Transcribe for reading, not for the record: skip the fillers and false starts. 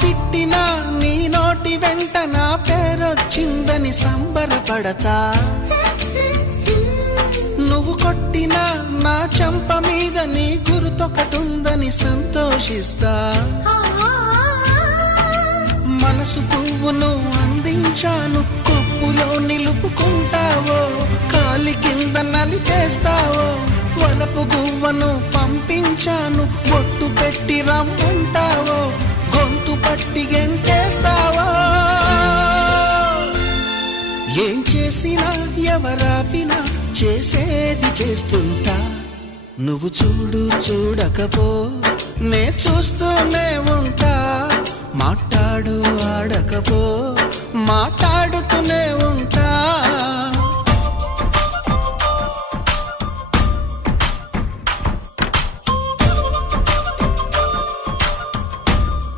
తిట్టినా నీ నోటి వెంట నా పేరొచ్చిందని సంబరపడతా, నువ్వు కొట్టినా నా చెంప మీద నీ గుర్తొకటుందని సంతోషిస్తా. మనసు పువ్వును అందించాను, కొప్పులో నిలుపుకుంటావో, కాలి కింద నలిపేస్తావో. వలపు గువ్వను పంపించాను, బొట్టు పెట్టి రమ్మంటావో, గొంతు పట్టి గెంటేస్తావో. ఏం చేసినా ఎవరాపినా చేసేది చేస్తుంటా. నువ్వు చూడు చూడకపో నే చూస్తూనే ఉంటా.